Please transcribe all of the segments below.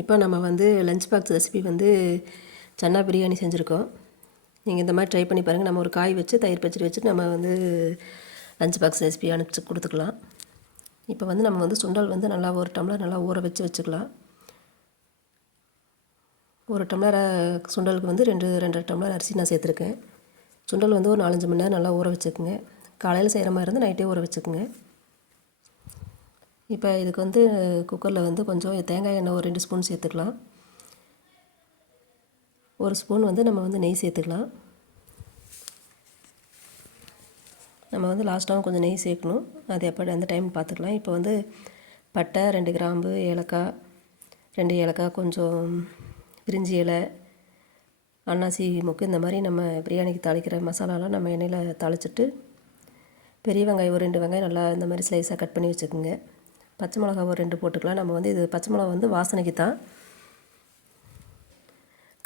இப்போ நம்ம வந்து லஞ்ச் பாக்ஸ் ரெசிபி வந்து சன்னா பிரியாணி செஞ்சுருக்கோம். நீங்கள் இந்த மாதிரி ட்ரை பண்ணி பாருங்கள் நம்ம ஒரு காய் வச்சு தயிர் பச்சடி வச்சுட்டு நம்ம வந்து லஞ்ச் பாக்ஸ் ரெசிபி அனுப்பிச்சு கொடுத்துக்கலாம். இப்போ வந்து நம்ம வந்து சுண்டல் வந்து நல்லா ஒரு டம்ளர் நல்லா ஊற வச்சு வச்சுக்கலாம். ஒரு டம்ளர் சுண்டலுக்கு வந்து ரெண்டு ரெண்டரை டம்ளர் அரிசி நான் சேர்த்துருக்கேன். சுண்டல் வந்து ஒரு நாலஞ்சு மணி நேரம் நல்லா ஊற வச்சுக்குங்க. காலையில் செய்கிற மாதிரி இருந்தால் நைட்டே ஊற வச்சுக்குங்க. இப்போ இதுக்கு வந்து குக்கரில் வந்து கொஞ்சம் தேங்காய் எண்ணெய் ஒரு ரெண்டு ஸ்பூன் சேர்த்துக்கலாம். ஒரு ஸ்பூன் வந்து நம்ம வந்து நெய் சேர்த்துக்கலாம். நம்ம வந்து லாஸ்ட்டாகவும் கொஞ்சம் நெய் சேர்க்கணும். அது எப்படி அந்த டைம் பார்த்துக்கலாம் இப்போ வந்து பட்டை ரெண்டு கிராம்பு ஏலக்காய் ரெண்டு ஏலக்காய் கொஞ்சம் பிரிஞ்சி இலை அன்னாசி முக்கு இந்த மாதிரி நம்ம பிரியாணிக்கு தாளிக்கிற மசாலாலாம் நம்ம எண்ணெயில் தாளிச்சிட்டு பெரிய வெங்காயம் ஒரு ரெண்டு வெங்காயம் நல்லா இந்த மாதிரி ஸ்லைஸாக கட் பண்ணி வச்சுக்கோங்க. பச்சை மிளகா ஒரு ரெண்டு போட்டுக்கலாம். நம்ம வந்து இது பச்சை மிளகா வந்து வாசனைக்கு தான்.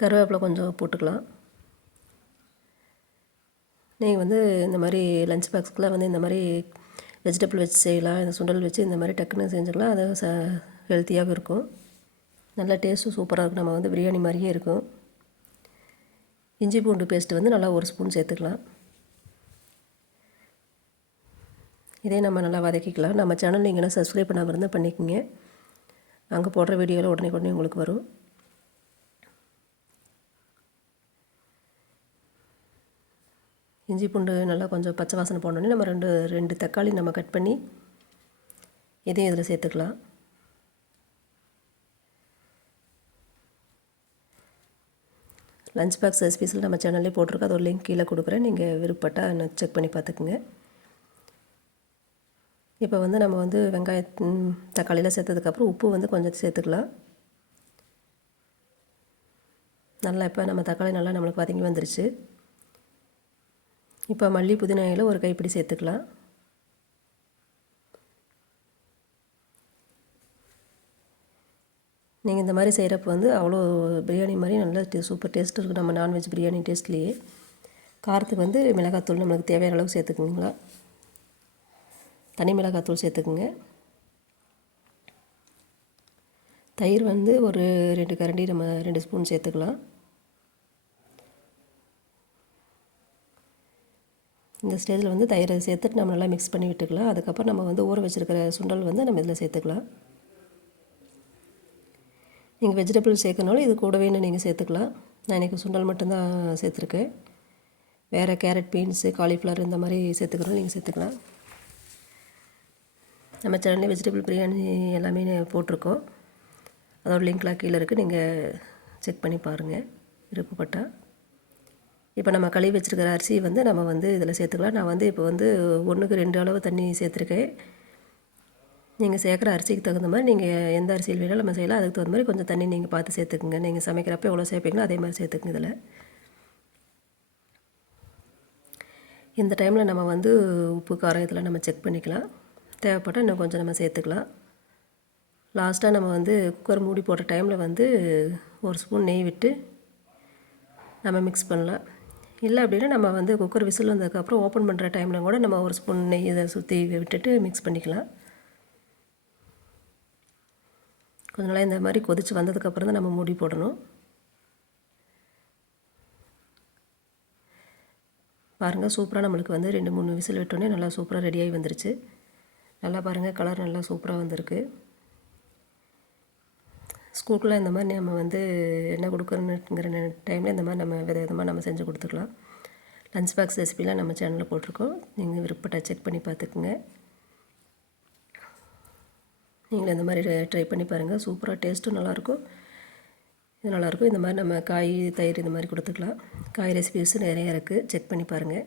கருவேப்பிலை கொஞ்சம் போட்டுக்கலாம். நீங்கள் வந்து இந்த மாதிரி லஞ்ச் பாக்ஸ்க்குள்ளே வந்து இந்த மாதிரி வெஜிடபிள் வச்சு செய்யலாம். இந்த சுண்டல் வச்சு இந்த மாதிரி டக்குன்னு செஞ்சுக்கலாம். அது ச ஹெல்த்தியாகவும் இருக்கும். நல்லா டேஸ்ட்டும் சூப்பராக இருக்கும். நம்ம வந்து பிரியாணி மாதிரியே இருக்கும். இஞ்சி பூண்டு பேஸ்ட்டு வந்து நல்லா ஒரு ஸ்பூன் சேர்த்துக்கலாம். இதே நம்ம நல்லா வதக்கிக்கலாம். நம்ம சேனல் நீங்கள் என்ன சப்ஸ்கிரைப் பண்ணாமல் இருந்தால் பண்ணிக்கோங்க. அங்கே போடுற வீடியோவில் உடனே உடனே உங்களுக்கு வரும். இஞ்சி பூண்டு நல்லா கொஞ்சம் பச்சை வாசனை போனோடனே நம்ம ரெண்டு ரெண்டு தக்காளி நம்ம கட் பண்ணி இதையும் இதில் சேர்த்துக்கலாம். லஞ்ச் பாக்ஸ் ரெசிபீஸில் நம்ம சேனல்லே போட்டிருக்கோம் அதோட லிங்க் கீழே கொடுக்குறேன். நீங்கள் விருப்பப்பட்டால் செக் பண்ணி பார்த்துக்குங்க. இப்போ வந்து நம்ம வந்து வெங்காயம் தக்காளியில் சேர்த்ததுக்கப்புறம் உப்பு வந்து கொஞ்சம் சேர்த்துக்கலாம். நல்லா இப்போ நம்ம தக்காளி நல்லா நம்மளுக்கு வதங்கி வந்துருச்சு. இப்போ மல்லி புதினா இலை ஒரு கைப்பிடி சேர்த்துக்கலாம். நீங்கள் இந்த மாதிரி செய்கிறப்ப வந்து அவ்வளோ பிரியாணி மாதிரி நல்லா சூப்பர் டேஸ்ட் இருக்கும். நம்ம நான்வெஜ் பிரியாணி டேஸ்ட்லேயே. காரத்துக்கு வந்து மிளகாத்தூள் நம்மளுக்கு தேவையான அளவுக்கு சேர்த்துக்குங்களா தனி மிளகாத்தூள் சேர்த்துக்குங்க. தயிர் வந்து ஒரு ரெண்டு கரண்டி நம்ம ரெண்டு ஸ்பூன் சேர்த்துக்கலாம். இந்த ஸ்டேஜில் வந்து தயிரை சேர்த்துட்டு நம்ம நல்லா மிக்ஸ் பண்ணி விட்டுக்கலாம். அதுக்கப்புறம் நம்ம வந்து ஊற வச்சுருக்கிற சுண்டல் வந்து நம்ம இதில் சேர்த்துக்கலாம். நீங்கள் வெஜிடபிள் சேர்க்கனாலும் இது கூடவே இன்னும் நீங்கள் சேர்த்துக்கலாம். நான் இன்றைக்கி சுண்டல் மட்டும்தான் சேர்த்துருக்கேன். வேறு கேரட் பீன்ஸு காலிஃப்ளவர் இந்த மாதிரி சேர்த்துக்கிறோம் நீங்கள் சேர்த்துக்கலாம். நம்ம சேனல்லே வெஜிடபிள் பிரியாணி எல்லாமே போட்டிருக்கோம். அதோட லிங்க்லாம் கீழே இருக்குது நீங்கள் செக் பண்ணி பாருங்கள் விருப்பப்பட்டால் இப்போ நம்ம கழுவி வச்சுருக்கிற அரிசி வந்து நம்ம வந்து இதில் சேர்த்துக்கலாம். நான் வந்து இப்போ வந்து ஒன்றுக்கு ரெண்டு அளவு தண்ணி சேர்த்துருக்கேன். நீங்கள் சேர்க்குற அரிசிக்கு தகுந்த மாதிரி நீங்கள் எந்த அரிசியில் வேணாலும் நம்ம செய்யலாம். அதுக்கு தகுந்த மாதிரி கொஞ்சம் தண்ணி நீங்கள் பார்த்து சேர்த்துக்குங்க. நீங்கள் சமைக்கிறப்ப எவ்வளோ சேர்ப்பீங்களோ அதே மாதிரி சேர்த்துக்குங்க இதில். இந்த டைமில் நம்ம வந்து உப்பு காரம் இதெல்லாம் நம்ம செக் பண்ணிக்கலாம். தேவைப்பட்டால் இன்னும் கொஞ்சம் நம்ம சேர்த்துக்கலாம். லாஸ்ட்டாக நம்ம வந்து குக்கர் மூடி போட்ட டைமில் வந்து ஒரு ஸ்பூன் நெய் விட்டு நம்ம மிக்ஸ் பண்ணலாம். இல்லை அப்படின்னா நம்ம வந்து குக்கர் விசில் வந்ததுக்கப்புறம் ஓப்பன் பண்ணுற டைமில் கூட நம்ம ஒரு ஸ்பூன் நெய் இதை சுற்றி விட்டுட்டு மிக்ஸ் பண்ணிக்கலாம். கொஞ்ச நாளாக இந்த மாதிரி கொதித்து வந்ததுக்கப்புறம் தான் நம்ம மூடி போடணும். பாருங்கள் சூப்பராக நம்மளுக்கு வந்து ரெண்டு மூணு விசில் விட்டோன்னே நல்லா சூப்பராக ரெடியாகி வந்துருச்சு. நல்லா பாருங்கள் கலர் நல்லா சூப்பராக வந்திருக்கு. ஸ்கூலுக்குலாம் இந்த மாதிரி நம்ம வந்து என்ன கொடுக்குறோங்கிற டைமில் இந்த மாதிரி நம்ம வித விதமாக நம்ம செஞ்சு கொடுத்துக்கலாம். லஞ்ச் பாக்ஸ் ரெசிபிலாம் நம்ம சேனலில் போட்டிருக்கோம். நீங்கள் விருப்பப்பட்ட செக் பண்ணி பார்த்துக்குங்க. நீங்களும் இந்த மாதிரி ட்ரை பண்ணி பாருங்கள் சூப்பராக டேஸ்ட்டும் நல்லாயிருக்கும். இது நல்லாயிருக்கும். இந்த மாதிரி நம்ம காய் தயிர் இந்த மாதிரி கொடுத்துக்கலாம். காய் ரெசிபிஸும் நிறையா இருக்குது செக் பண்ணி பாருங்கள்